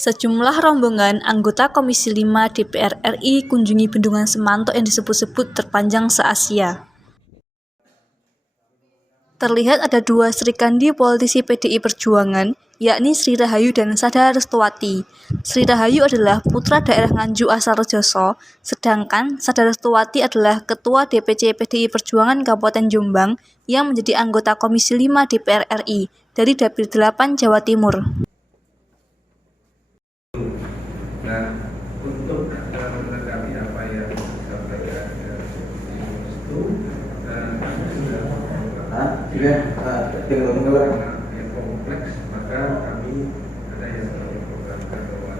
Sejumlah rombongan anggota Komisi 5 DPR RI kunjungi bendungan Semantau yang disebut-sebut terpanjang se-Asia. Terlihat ada dua serikandi politisi PDI Perjuangan, yakni Sri Rahayu dan Sada Restuwati. Sri Rahayu adalah putra daerah Nganjuk asal Rejoso, sedangkan Sada Restuwati adalah Ketua DPC PDI Perjuangan Kabupaten Jombang yang menjadi anggota Komisi 5 DPR RI dari Dapil 8 Jawa Timur. Nah, untuk menanggapi apa yang disampaikan itu, yang kompleks, maka kami ada yang memprogramkan bahwa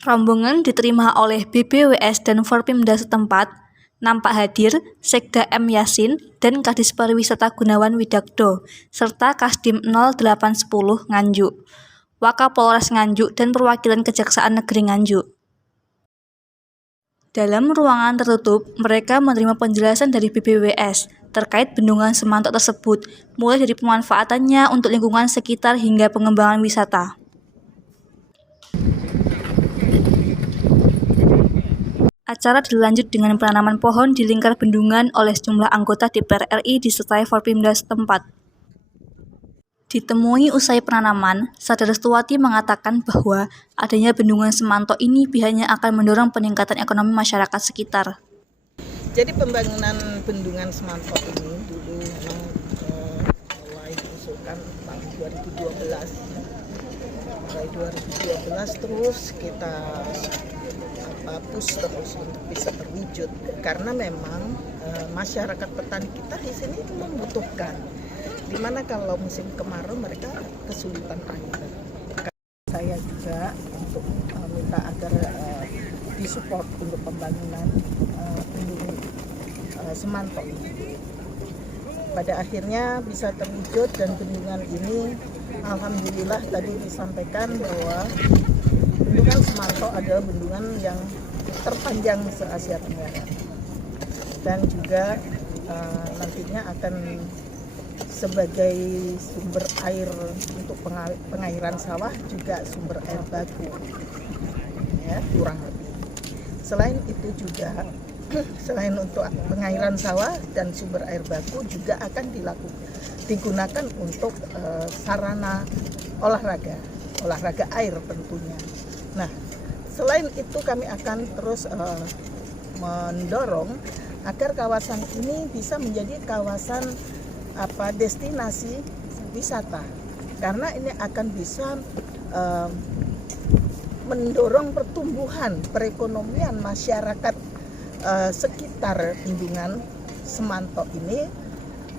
Rombongan diterima oleh BBWS dan Forpimda setempat. Nampak hadir Sekda M. Yasin dan Kadis Pariwisata Gunawan Widakdo, serta Kasdim 0810 Nganjuk, Wakapolres Nganjuk, dan perwakilan Kejaksaan Negeri Nganjuk. Dalam ruangan tertutup, mereka menerima penjelasan dari BBWS terkait bendungan Semantau tersebut, mulai dari pemanfaatannya untuk lingkungan sekitar hingga pengembangan wisata. Acara dilanjut dengan penanaman pohon di lingkar bendungan oleh sejumlah anggota DPR RI disertai Forpimda setempat. Ditemui usai penanaman, Sada Restuwati mengatakan bahwa adanya bendungan Semantau ini pihaknya akan mendorong peningkatan ekonomi masyarakat sekitar. Jadi pembangunan bendungan Semantau ini dulu memang mulai diusulkan tahun 2012. Mulai 2012 terus kita push terus untuk bisa terwujud, karena memang masyarakat petani kita di sini membutuhkan. Dimana kalau musim kemarau mereka kesulitan air. Saya juga untuk minta agar disupport untuk pembangunan bendungan Semantau. Pada akhirnya bisa terwujud dan bendungan ini alhamdulillah tadi disampaikan bahwa bendungan Semantau adalah bendungan yang terpanjang se-Asia Tenggara dan juga nantinya akan sebagai sumber air untuk pengairan sawah, juga sumber air baku, ya, kurang lebih. Selain itu juga selain untuk pengairan sawah dan sumber air baku juga akan digunakan untuk sarana olahraga air tentunya. Nah, selain itu kami akan terus mendorong agar kawasan ini bisa menjadi kawasan destinasi wisata, karena ini akan bisa mendorong pertumbuhan perekonomian masyarakat sekitar bendungan Semantau ini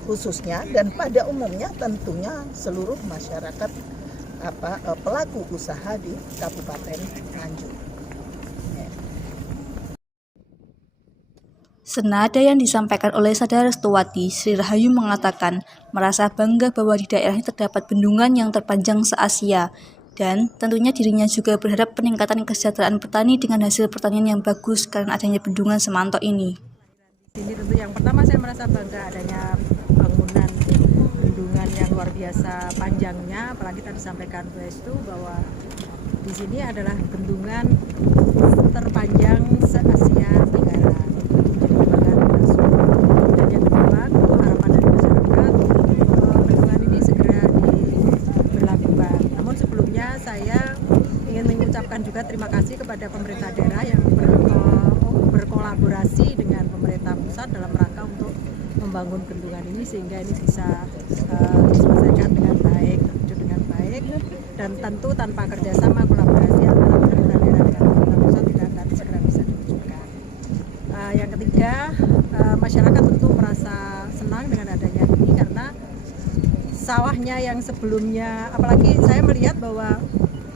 khususnya, dan pada umumnya tentunya seluruh masyarakat pelaku usaha di Kabupaten Nganjuk. Senada yang disampaikan oleh Sada Restuwati, Sri Rahayu mengatakan merasa bangga bahwa di daerahnya terdapat bendungan yang terpanjang se-Asia, dan tentunya dirinya juga berharap peningkatan kesejahteraan petani dengan hasil pertanian yang bagus karena adanya bendungan Semantau ini. Ini tentu yang pertama saya merasa bangga adanya bangunan bendungan yang luar biasa panjangnya, apalagi tadi disampaikan Bu Estu bahwa di sini adalah bendungan terpanjang se-Asia Tenggara. Dan yang kedua, harapan dari masyarakat bendungan ini segera diberlakukan. Namun sebelumnya saya ingin mengucapkan juga terima kasih kepada pemerintah daerah yang berkolaborasi dengan pemerintah pusat dalam rangka untuk membangun bendungan ini sehingga ini bisa diselesaikan dengan baik, terwujud dengan baik, dan tentu tanpa kerjasama kolaborasi antara pemerintah daerah dengan pemerintah pusat tidak akan segera bisa diwujudkan. Yang ketiga, masyarakat tentu merasa senang dengan adanya ini karena sawahnya yang sebelumnya, apalagi saya melihat bahwa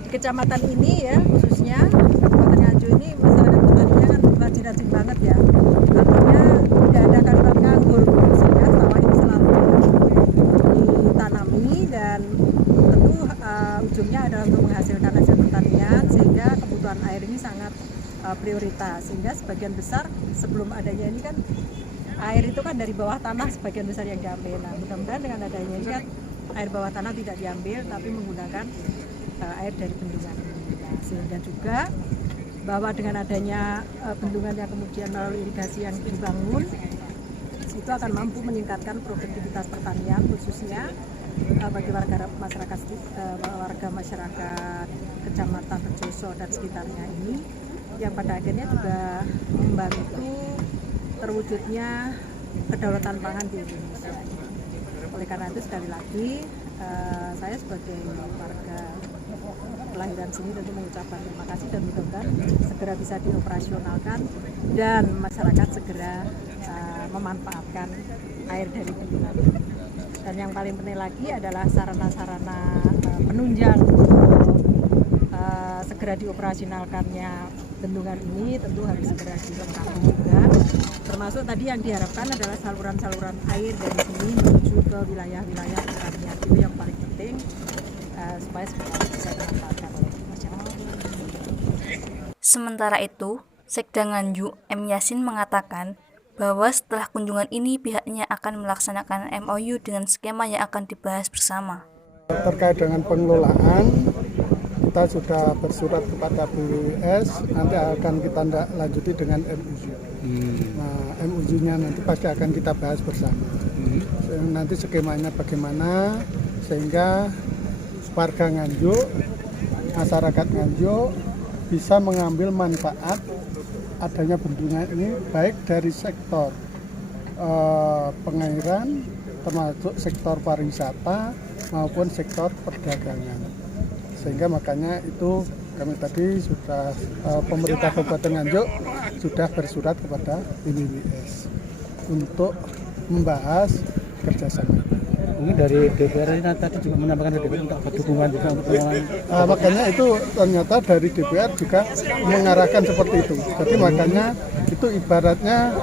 di kecamatan ini ya khususnya Kabupaten Nganjuk ini masyarakat petaninya kan rajin-rajin banget ya. prioritas, sehingga sebagian besar sebelum adanya ini kan air itu kan dari bawah tanah sebagian besar yang diambil. Nah, mudah-mudahan dengan adanya ini kan air bawah tanah tidak diambil tapi menggunakan air dari bendungan ini. Nah, sehingga juga bahwa dengan adanya bendungan yang kemudian melalui irigasi yang dibangun itu akan mampu meningkatkan produktivitas pertanian, khususnya bagi warga masyarakat Kecamatan Rejoso dan sekitarnya ini, yang pada akhirnya juga membantu terwujudnya kedaulatan pangan di Indonesia. Oleh karena itu sekali lagi saya sebagai warga kelahiran sini tentu mengucapkan terima kasih dan mudah-mudahan segera bisa dioperasionalkan dan masyarakat segera memanfaatkan air dari bendungan. Dan yang paling penting lagi adalah sarana-sarana penunjang segera dioperasionalkannya bendungan ini tentu harus segera dilengkapi juga, termasuk tadi yang diharapkan adalah saluran-saluran air dari sini menuju ke wilayah-wilayah pertanian. Itu yang paling penting supaya semua bisa dimanfaatkan oleh masyarakat. Sementara itu, Sekda Nganjuk M. Yasin mengatakan bahwa setelah kunjungan ini pihaknya akan melaksanakan MOU dengan skema yang akan dibahas bersama. Terkait dengan pengelolaan, kita sudah bersurat kepada BWS, nanti akan kita lanjuti dengan MOU. Nah, MOU-nya nanti pasti akan kita bahas bersama. Nanti skemanya bagaimana sehingga warga Nganjuk, masyarakat Nganjuk bisa mengambil manfaat adanya bendungan ini baik dari sektor pengairan, termasuk sektor pariwisata maupun sektor perdagangan. Sehingga makanya itu kami tadi sudah pemerintah Kabupaten Nganjuk sudah bersurat kepada BWS untuk membahas kerjasama. Mungkin dari DPR ini tadi juga menambahkan DPR untuk dukungan juga untuk pengelolaan. Makanya itu ternyata dari DPR juga mengarahkan seperti itu. Jadi makanya itu ibaratnya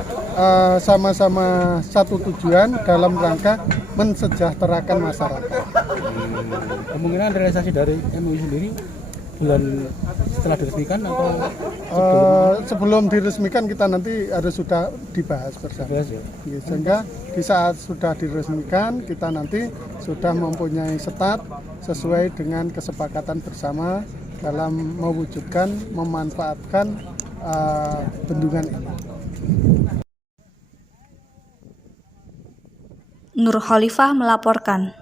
sama-sama satu tujuan dalam rangka mensejahterakan masyarakat. Kemungkinan realisasi dari MOU sendiri bulan setelah diresmikan atau sebelum diresmikan kita nanti harus sudah dibahas bersama. Sehingga di saat sudah diresmikan kita nanti sudah mempunyai start sesuai dengan kesepakatan bersama dalam mewujudkan memanfaatkan bendungan ini. Nur Khalifah melaporkan.